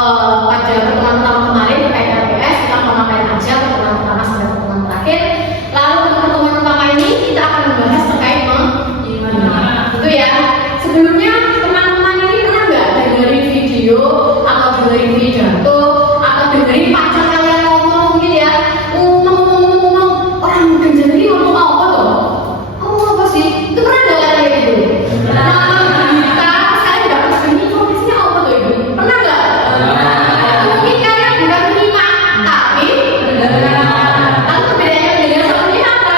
pada pertemuan pertama kemarin terkait RPS, kita memakai aja pertemuan pertama sampai pertemuan terakhir. Lalu untuk pertemuan pertama ini kita akan membahas terkait itu ya. Sebelumnya teman-teman ini pernah nggak dengerin video atau dengerin pidato atau dengerin pacar kalian ngomong mungkin ya, ngomong orang mungkin jadi ngomong apa tuh? Ngomong apa sih? Itu pernah nggak kalian kayak gitu? Saya nggak pernah ini profesinya apa tuh itu? Pernah nggak? Mungkin kalian bukan menyimak, tapi lalu perbedaannya dengan sama menyimak apa?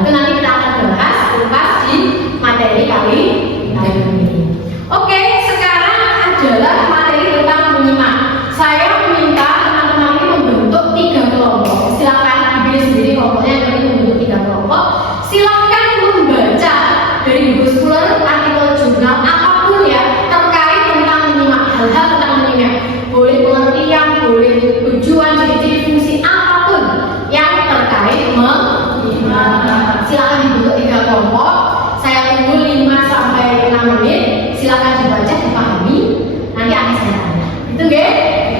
Itu nanti kita akan bahas kupas di materi kali ini. Oke, sekarang adalah materi tentang menyimak. Saya meminta teman-teman ini membentuk 3 kelompok. Silakan dipilih sendiri kelompoknya yang ini membentuk 3 kelompok. Silakan membaca dari buku sekolah, artikel jurnal apapun ya terkait tentang menyimak, hal-hal tentang menyimak. Boleh pengertian, boleh tujuan, ciri-ciri, fungsi apapun yang terkait menyimak. Silakan dibentuk 3 kelompok. Saya tunggu 5 sampai 6 menit. Silakan dibaca, dipahami. Nanti akan saya tanya. Itu nggih?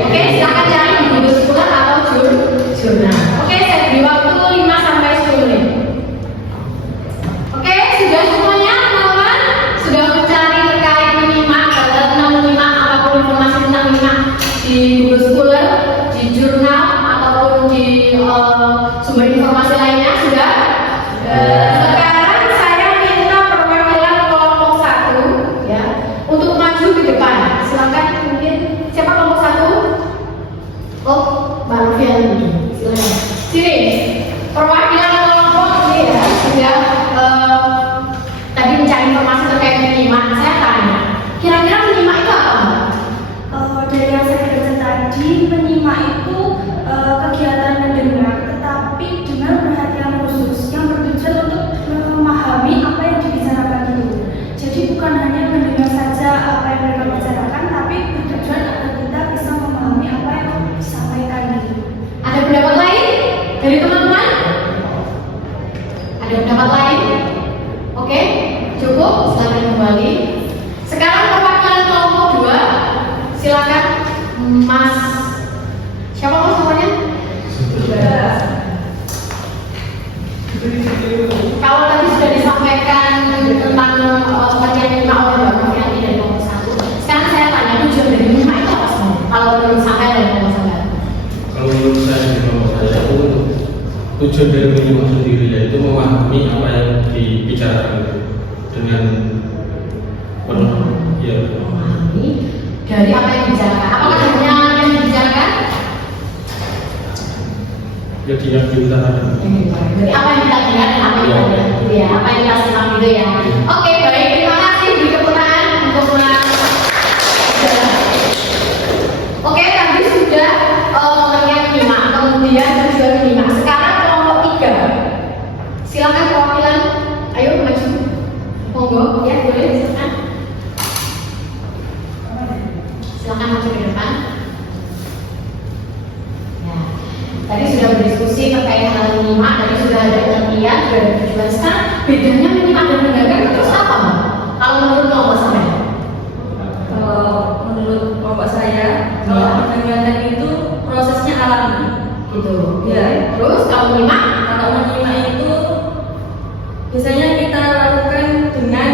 Oke, silakan cari di buku sekolah atau jurnal. Oke, saya beri waktu 5 sampai 10 menit. Oke, sudah semuanya teman-teman? Sudah mencari terkait menyimak, tentang menyimak apapun informasi tentang menyimak di buku sekolah, di jurnal ataupun di sumber informasi lainnya sudah? Sekarang saya minta perwakilan kelompok 1 ya untuk maju ke depan. Silakan mungkin siapa kelompok 1? Oh, Mbak Novian. Silakan. Sini. Perwakilan kelompok ini ya sudah tadi mencari informasi terkait menyimak. Saya tanya, kira-kira menyimak itu apa, Mbak? Dari yang saya baca tadi, menyimak itu kegiatan mendengar, tetapi dengan perhatian khusus yang bertujuan untuk memahami apa yang dibicarakan itu. Jadi bukan hanya mendengar saja apa yang mereka bicarakan, tapi bertujuan agar kita bisa memahami apa yang disampaikan itu. Ada pendapat lain dari teman-teman? Ada pendapat lain? Oke, cukup. Silakan kembali. Sekarang perwakilan kelompok 2. Silakan Mas. Siapa Mas namanya? Kalau tadi sudah disampaikan tentang pengertian menyimak oleh Mbak Novian dari kelompok 1. Sekarang saya tanya tujuan dari menyimak itu apa sih? Kalau menurut saya dari kelompok 1. Kalau menurut saya di kelompok saya itu tujuan dari menyimak sendiri yaitu memahami apa yang dibicarakan dengan penuh. Ya. Memahami dari apa yang dibicarakan. Apakah hanya yang dibicarakan? Jadi yang diutarakan. Jadi apa yang kita dengar dan apa yang kita lihat gitu ya, apa yang kita simak gitu ya. Oke, baik, terima kasih beri kepercayaan untuk Oke, tadi sudah mengenai menyimak, kemudian tujuan menyimak. Sekarang kelompok 3. Silakan perwakilan, ayo maju. Monggo, ya boleh silakan. Silakan maju ke depan. Ya, tadi sudah berdiskusi terkait hal menyimak, tadi sudah ada pengertian, sudah ada tujuan. Sekarang bedanya menyimak dan mendengar terus apa, Mbak? Kalau menurut kelompok saya? Menurut kelompok saya, kalau mendengarkan itu prosesnya alami, Gitu. ya. Terus kalau menyimak? Kalau menyimak itu biasanya kita lakukan dengan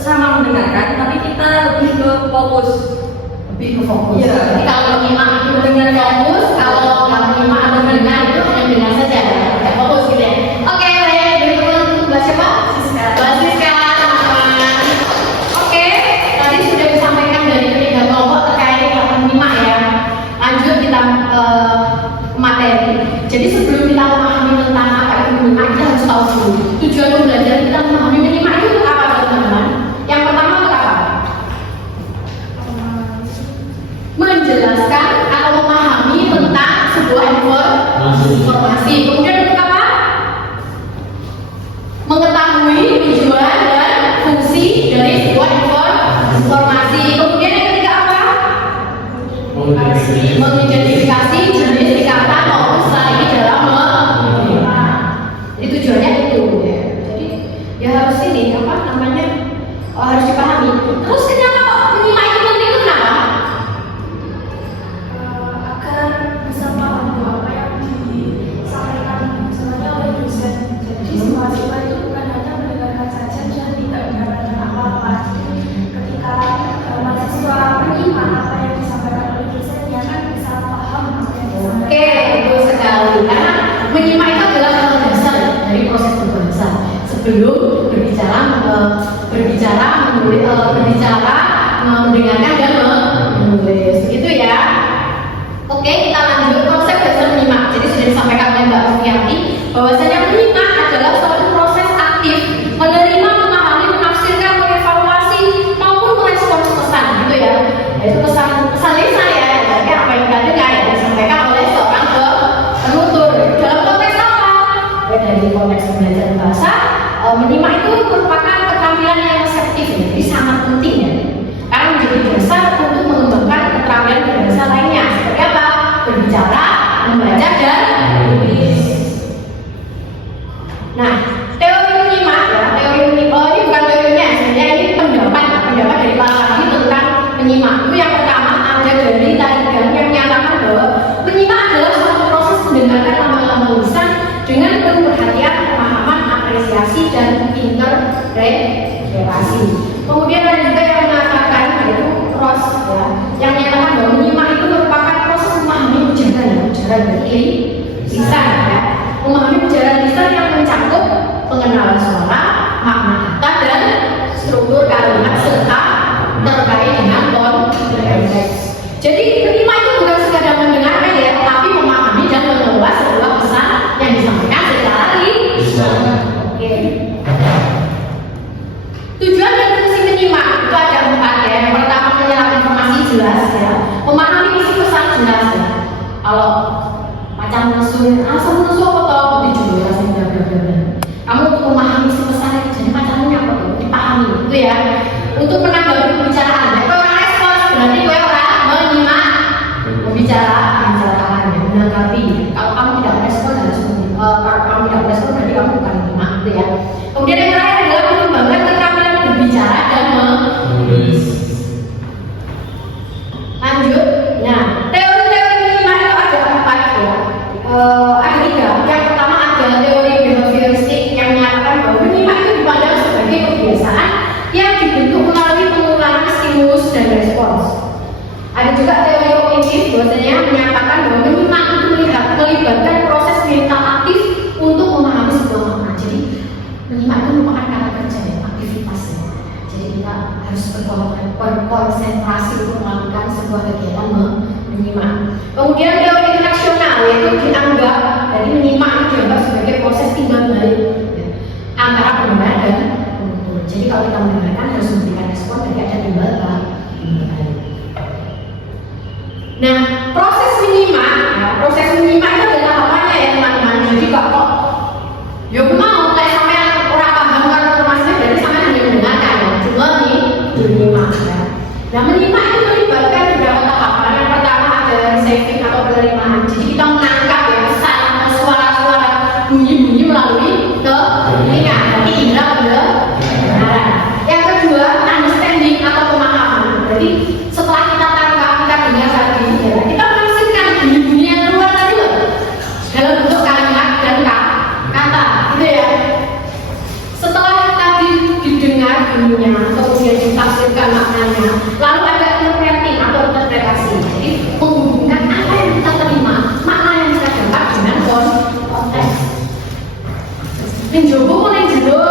sama mendengarkan, tapi kita lebih ke fokus. Lebih ke fokus. Iya. Jadi kalau menyimak itu mendengar fokus, kalau nggak menyimak atau mendengar itu hanya mendengar saja, kayak fokus gitu ya. Oke, baik. Dari teman Mbak siapa? Mbak Siska, teman-teman. Oke, tadi sudah disampaikan dari ketiga kelompok terkait menyimak ya. Lanjut kita materi. Jadi sebelum kita memahami tentang apa itu menyimak, kita harus tahu dulu tujuan pembelajaran kita memahami menyimak itu untuk apa, teman-teman? Yang pertama untuk apa? Menjelaskan atau memahami tentang sebuah informasi. Kemudian untuk apa? Mengetahui tujuan dan fungsi dari sebuah informasi. Kemudian yang ketiga apa? Mengidentifikasi jenis kata maupun strategi dalam menyimak. Jadi tujuannya itu ya. Jadi ya harus ini apa namanya? Harus dipahami. Terus kenapa menyimak itu penting itu kenapa? sebelum berbicara, mendengarkan dan menulis. Begitu ya. Oke, kita lanjut konsep dasar menyimak. Jadi sudah disampaikan oleh Mbak Sufiati bahwasanya menyimak adalah suatu proses aktif menerima, memahami, menafsirkan, mengevaluasi maupun merespons pesan, gitu ya. Yaitu pesan lisan ya, jadi apa yang kita dengar ya disampaikan oleh seorang penutur. Dalam konteks apa? Dari konteks belajar bahasa, menyimak itu merupakan keterampilan yang reseptif ya, jadi sangat penting ya. Karena menjadi dasar untuk mengembangkan keterampilan bahasa lainnya. Seperti apa? Berbicara, membaca, dan menulis. Nah, teori menyimak ya, ini bukan teorinya, sebenarnya ini pendapat dari para ahli tentang menyimak. Itu yang pertama ada dari Tarigan yang menyatakan bahwa menyimak adalah suatu proses mendengarkan lama-lama lisan dengan penuh perhatian, pemahaman, apresiasi, dan interpretasi. Kemudian ada juga yang mengatakan yaitu Ross ya, yang menyatakan bahwa menyimak itu merupakan proses memahami ujaran dari lisan ya, memahami ujaran lisan yang mencakup pengenalan suara, makna kata, dan struktur kalimat serta terkait dengan konteks. Jadi menyimak itu bukan sekadar mendengarkan ya, tapi memahami dan mengelola sebuah pesan yang disampaikan secara lisan. Oke. Tujuan dan fungsi menyimak itu ada 4 ya. Yang pertama menyerap informasi jelas ya, memahami isi pesan jelas ya. Kalau macam musuh, asal musuh apa toh dijujur kamu untuk memahami isi pesan itu jadi macamnya apa tuh dipahami itu ya. Untuk menanggapi pembicaraan, ya orang respons berarti gue orang menyimak pembicaraan ya, menanggapi. Kalau kamu tidak respon harus kalau kamu tidak respon berarti kamu bukan menyimak itu ya. Kemudian yang terakhir adalah mengembangkan keterampilan berbicara dan menulis. Lanjut, nah teori-teori menyimak itu ada 4 ya. Ada 3. Yang pertama ada teori behavioristik yang menyatakan bahwa menyimak itu dipandang sebagai kebiasaan yang dibentuk melalui pengulangan stimulus dan respons. Ada juga teori kognitif bahwasanya menyatakan bahwa menyimak itu melibatkan proses mental aktif untuk memahami sebuah makna. Jadi menyimak itu merupakan kata kerja ya, aktivitas ya. Jadi kita harus berkonsentrasi untuk melakukan sebuah kegiatan menyimak. Kemudian teori interaksional yaitu dianggap dari menyimak itu dianggap sebagai proses timbal balik ya, antara pendengar dan penutur. Jadi kalau kita mendengarkan harus memberikan respon, jadi ada timbal balik. Nah, proses menyimak itu adalah tahapannya ya teman-teman. Jadi kok ya mau kayak sampai orang paham kan informasinya berarti sampai hanya mendengarkan ya, cuma menyimak ya. Nah, menyimak itu melibatkan beberapa tahapan. Yang pertama ada receiving atau penerimaan. Jadi kita menangkap ya pesan atau suara-suara bunyi-bunyi melalui telinga, berarti indera pendengaran. Yang kedua understanding atau pemahaman. Jadi setelah kita tangkap, kita dengar tadi ya, kita menafsirkan bunyi-bunyi yang keluar tadi loh dalam bentuk kalimat dan kata gitu ya. Setelah tadi didengar bunyinya kemudian ditafsirkan maknanya, lalu ada interpreting atau interpretasi. Jadi menghubungkan apa yang kita terima, makna yang kita dapat dengan konteks. Menjobo mau jero.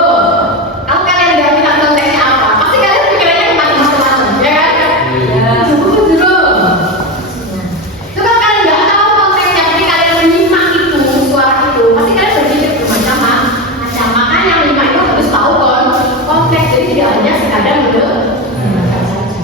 Kalau kalian nggak minta konteksnya apa, pasti kalian pikirannya kemana macam-macam, ya kan? Menjobo mau jero. Itu kalau kalian nggak tahu konteksnya, tapi kalian menyimak itu suara itu, pasti kalian berpikir bermacam-macam. Makanya menyimak itu harus tahu konteks. Jadi tidak hanya sekadar mendengarkan saja.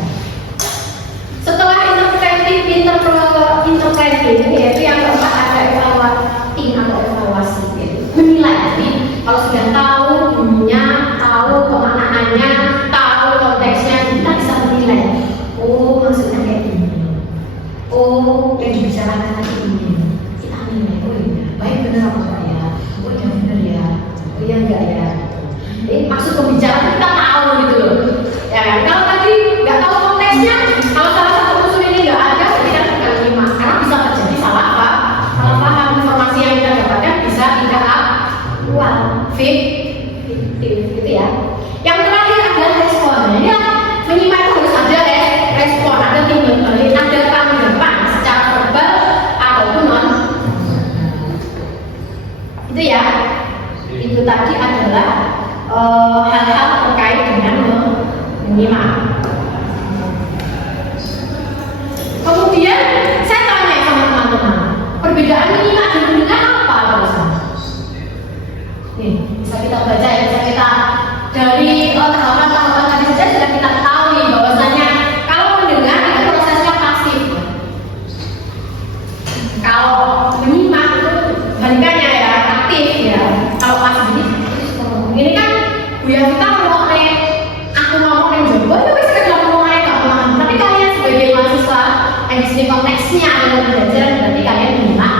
S-nya adalah belajar, berarti kalian menyimak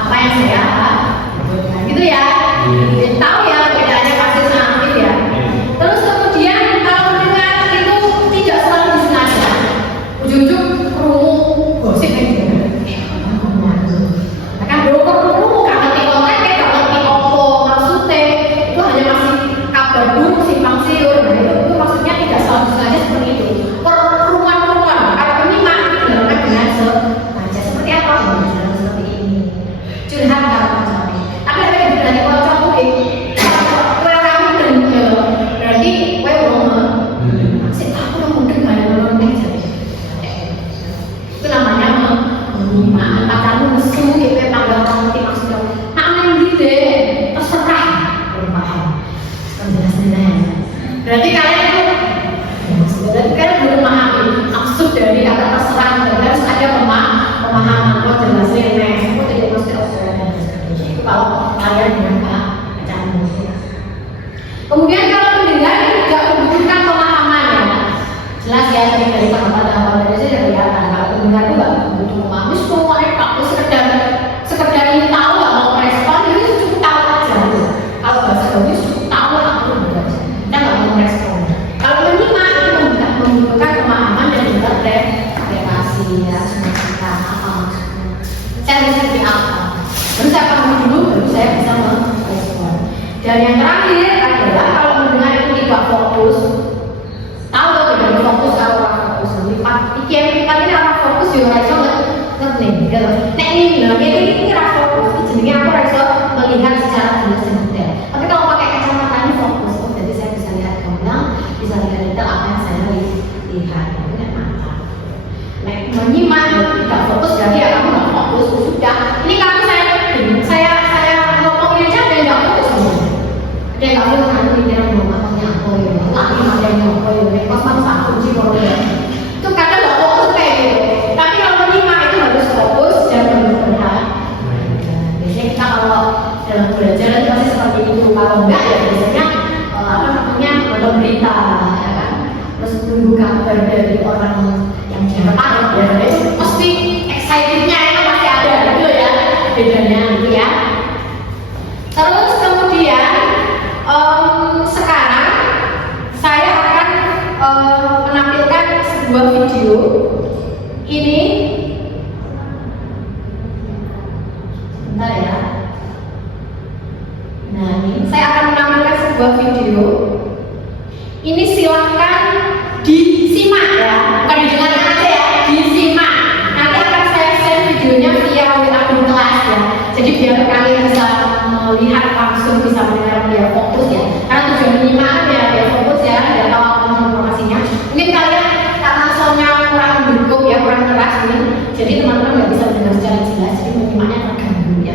apa yang saya sebutkan gitu ya. Jadi tahu ya bedanya pasif sama aktif ya. Terus kemudian kalau mendengar itu tidak selalu disengaja. Ujung-ujung kerungu gosip gitu. Kan kerungu gak ngerti konten, gak ngerti apa maksudnya. Itu hanya masih kabar burung simpang siur. Nah itu maksudnya tidak selalu disengaja seperti itu. Kerunguan-kerunguan kalau menyimak itu dilakukan dengan sengaja. Seperti apa? Dengan seperti ini. Curhat gak macam-macam. Tapi ada yang berani kocok mungkin. Kalau kamu dengar, berarti kowe wong sik aku ora mungkin gak ada nonton jadi. Itu namanya menyimak. Pacarmu nesu gitu ya, panggil kamu ngerti maksudnya. Nak main gitu deh, terserah. Belum paham. Jelas-jelas. Berarti kalian itu berarti kalian belum memahami maksud dari kata terserah. Berarti harus ada pemahaman. Oh jelasnya next. Aku tidak mesti observasi. Itu kalau kalian dengan pacarmu. Kemudian kalau mendengar itu juga membutuhkan pemahaman ya. Jelas ya dari sahabat awal dari saya kelihatan kalau mendengar itu nggak butuh pemahaman. Semua kalau sekedar ingin tahu nggak mau merespon itu cukup tahu aja. Kalau bahasa Inggris cukup tahu lah aku udah aja. Kita nggak mau merespon. Kalau menyimak itu membutuhkan pemahaman dan juga relasi ya semacam apa maksudnya. Saya bisa seperti apa. Lalu saya paham dulu baru saya bisa merespon. Dan yang terakhir adalah kalau mendengar itu tidak fokus. Tahu tidak fokus kalau orang fokus pikir ini orang fokus juga rasa ngerti gitu. Nek ini bilang ini rasa fokus jenenge aku rasa melihat secara jelas dan detail. Tapi kalau pakai kacamata ini fokus, oh jadi saya bisa lihat gamblang, bisa lihat detail apa yang saya lihat. Itu nek mata. Nek menyimak tidak fokus berarti ya kamu nggak fokus. Sudah. Ini kamu saya ngomongin aja ada yang nggak fokus semua. Ada yang nggak fokus nanti pikiran mau ngomongnya apa ya, lagi ada yang apa ya, nek pas satu sih kalau ya. Itu kadang nggak fokus kayak gitu. Tapi kalau menyimak itu harus fokus dan benar-benar. Biasanya kita kalau dalam belajar itu pasti seperti itu. Kalau enggak ya biasanya nonton berita ya kan. Terus tunggu kabar dari orang yang tertarik ya. Itu pasti excitednya itu masih ada gitu ya. Bedanya gitu ya. Terus kemudian sekarang saya akan menampilkan sebuah video ini. Sebentar ya. Nah ini saya akan menampilkan sebuah video. Ini silahkan disimak ya, bukan didengarkan aja ya, disimak. Nanti akan saya share videonya via WA kelas ya. Jadi biar kalian bisa melihat langsung, bisa mendengar biar fokus ya. Karena tujuan menyimak ya biar fokus ya, biar tahu apa informasinya. Mungkin kalian karena soalnya kurang mendukung ya, kurang keras ini, jadi teman-teman nggak bisa mendengar secara jelas, jadi menyimaknya terganggu ya.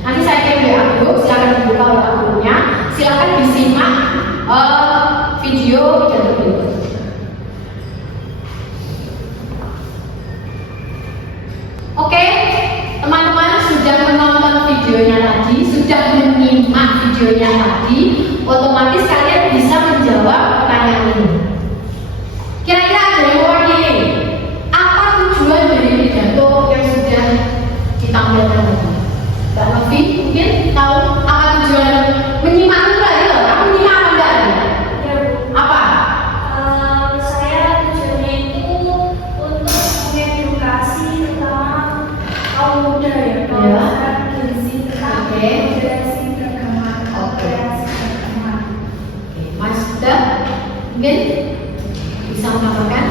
Nanti saya kirim WA group, silakan dibuka WA grupnya, silakan disimak video berikut. Oke, teman-teman sudah menonton videonya tadi, sudah menyimak videonya tadi, otomatis kalian bisa menjawab pertanyaan ini. Kira-kira ada yang mau ini? Apa tujuan dari pidato yang sudah ditampilkan tadi? Mbak Novi mungkin tahu apa tujuan menyimak itu tadi loh? Kamu menyimak apa enggak? Apa? Saya tujuannya itu untuk mengedukasi terutama kaum muda ya, kaum Gen-Z tentang moderasi beragama, toleransi beragama. Mas Dah, mungkin bisa menambahkan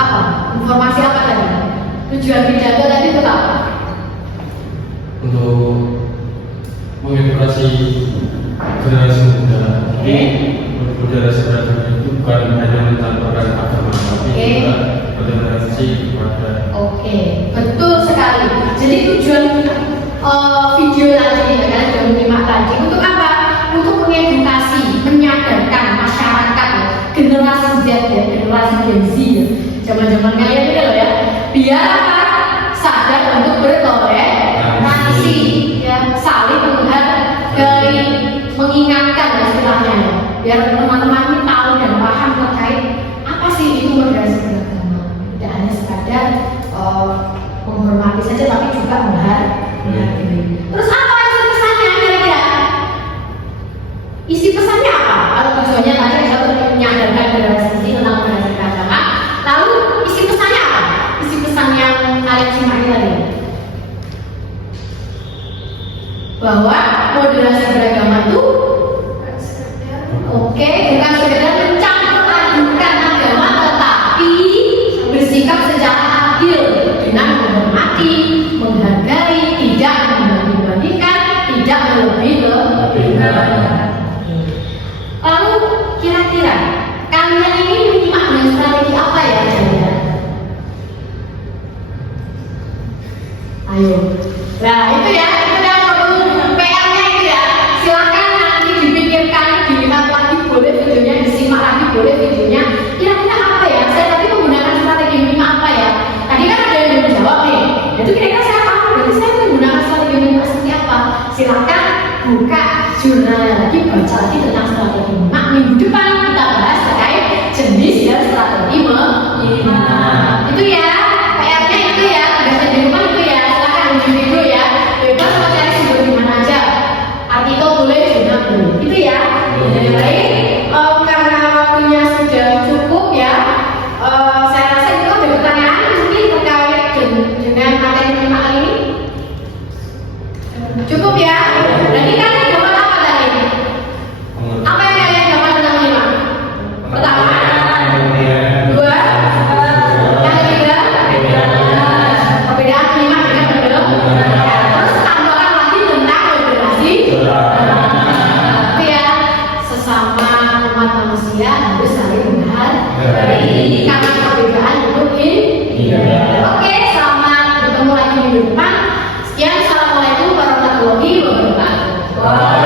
apa? Informasi apa tadi? Tujuan pidato tadi itu apa? Untuk mengedukasi generasi muda. Moderasi beragama itu bukan hanya mencampurkan agama, tapi juga toleransi kepada. Oke, betul sekali. Jadi tujuan video tadi, ya kan, tujuan menyimak tadi untuk apa? Untuk mengedukasi, menyadarkan masyarakat generasi Z ya, generasi Gen Z ya. Zaman-zaman kalian ini loh ya, biar apa? Sadar untuk bertoleransi, ya, saling menghargai, mengingatkan ya istilahnya ya. Biar teman-teman ini tahu dan paham terkait apa sih itu moderasi beragama. Tidak hanya sekadar menghormati saja tapi juga menghargai. Terus apa isi pesannya kira-kira? Isi pesannya apa? Kalau tujuannya tadi adalah untuk menyadarkan generasi tentang moderasi beragama, lalu isi pesannya apa? Isi pesan yang kalian simak tadi bahwa moderasi beragama itu bukan sekedar mencampur adukan agama, tetapi bersikap secara adil dengan menghormati, menghargai, tidak membanding-bandingkan, tidak melebih-lebihkan. Lalu kira-kira kalian ini menyimak dengan strategi apa ya kalian? Ayo. Nah itu ya, perlu PR-nya itu ya. Silakan nanti dipikirkan, dilihat lagi boleh videonya, disimak lagi boleh videonya. Kira-kira apa ya? Saya tadi menggunakan strategi menyimak apa ya? Tadi kan ada yang menjawab nih. Itu kira-kira saya apa? Berarti saya menggunakan strategi menyimak seperti apa? Silakan buka jurnal lagi, baca lagi tentang strategi menyimak. Minggu depan kita bahas terkait jenis dan strategi menyimak. Itu ya, PR-nya itu ya. Tugasnya di rumah itu ya. Silakan uji dulu ya. Bebas mau cari sumber di mana aja. Artikel boleh, jurnal boleh. Itu ya. Jadi baik. Karena waktunya sudah cukup ya. Saya rasa itu ada pertanyaan mungkin terkait dengan materi menyimak ini. Cukup ya. Berarti kalian dapat apa tadi? Apa yang kalian dapat tentang menyimak? Pertama, dua, yang ketiga, perbedaan menyimak dengan berdoa. Terus tambahkan lagi tentang moderasi. Tapi ya, sesama umat manusia harus saling menghargai karena perbedaan itu indah. Oke, selamat bertemu lagi minggu depan. Sekian, assalamualaikum warahmatullahi wabarakatuh.